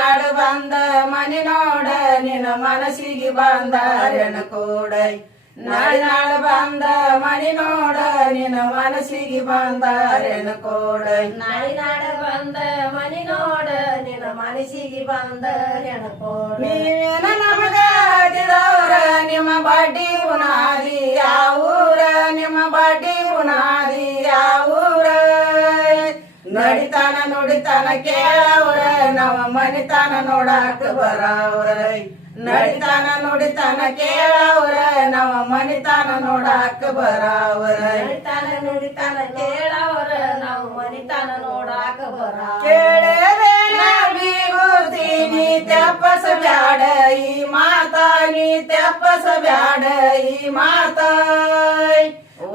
ನಾಡು ಬಂದ ಮನೆ ನೋಡ ನಿನ್ನ ಮನಸ್ಸಿಗೆ ಬಂದ ಹೆಣ್ಣು ಕೋಡೈ ನಾಳೆ ನಾಳೆ ಬಂದ ಮನಿ ನೋಡ ನಿನ್ನ ಮನಸ್ಸಿಗೆ ಬಂದ ಹೆಣ್ಣು ಕೋಡೈ ನಾಳೆ ನಾಳೆ ಬಂದ ಮನಿ ನೋಡ ನಿನ್ನ ಮನಸ್ಸಿಗೆ ಬಂದ ಹೆಣ್ಣು ಕೋಡ ನೀವೇನ ನಿಮ್ಮ ಬಡ್ಡಿ ಉಣಾದಿ ಯಾವೂರ ನಿಮ್ಮ ಬಡ್ಡಿ ಉಣಾದಿ ಯಾವೂರ ನಡಿತಾನ ನುಡಿತಾನ ಕೇಳವ್ರ ನಮ್ಮ ಮನಿತಾನ ನೋಡಾಕ ಬರವ್ರ ನಡಿತಾನ ನುಡಿತಾನ ಕೇಳವ್ರ ನಮ್ಮ ಮನಿತಾನ ನೋಡಾಕ ಬರವ್ರ ನಡಿತಾನ ನುಡಿತಾನ ಕೇಳವ್ರ ನಮ್ಮ ಮನಿತಾನ ನೋಡಾಕ ಬರ ಕೇಳೇನ ಬೀಗುತ್ತೀನಿ ತೆಪ್ಪಸ ಬ್ಯಾಡ ಈ ಮಾತಾ ನೀ ತೆಪ್ಪಸ ಬ್ಯಾಡ ಈ ಮಾತಾ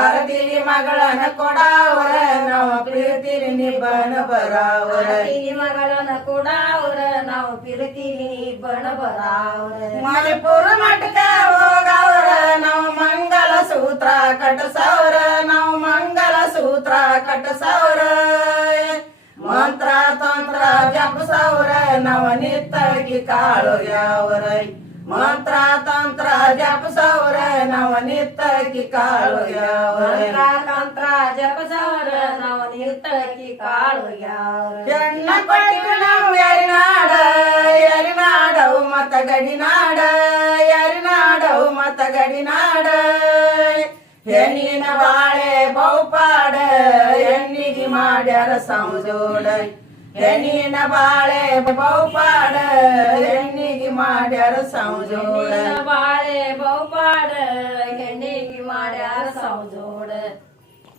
ಆರತಿಲಿ ಮಗಳನ ಕೊಡಾವರ ನಾವು ಪ್ರೀತಿಲಿ ನಿಬ್ಬನ ಬರಾವರ ತಿಳಿ ಮಗಳನ ಕೊಡಾವರ ನಾವು ಪಿರುತಿಲಿ ನಿಬ್ಬನ ಬರಾವರ ಮಣಿಪುರ ಮಟಕ ಹೋಗವರ ನಾವು ಮಂಗಲ ಸೂತ್ರ ಕಟಸವರ ನಾವು ಮಂಗಲ ಸೂತ್ರ ಕಟಸವರ ಮಂತ್ರ ತಂತ್ರ ಜಪಸವರ ನವ ನಿತ್ತಳಿಗೆ ಕಾಳು ಯಾವರ ಮಂತ್ರ ತಂತ್ರ जप सौर नवनीत की काळ मंत्र जप सौर नवनीत की काळ ಹೆಣ್ಣ ಕೊಟ್ಟು ನಾವು ಯರಿನಾಡ ಯರಿನಾಡವು ಮತ ಗಡಿನಾಡ ಯರಿನಾಡವು ಮತ ಗಡಿನಾಡ ಹೆಣ್ಣಿನ ಬಾಳೆ ಬಹುಪಾಡ ಹೆಣ್ಣಿಗೆ ಮಾಡ್ಯಾರ ಸಂಜೋಡ ಹೆಣ್ಣಿನ ಬಾಳೆ ಬಹುಪಾಡ ಹೆಣ್ಣಿ माड्यार सावजोड बाळे बहु पाड घेणे की माड्यार सावजोड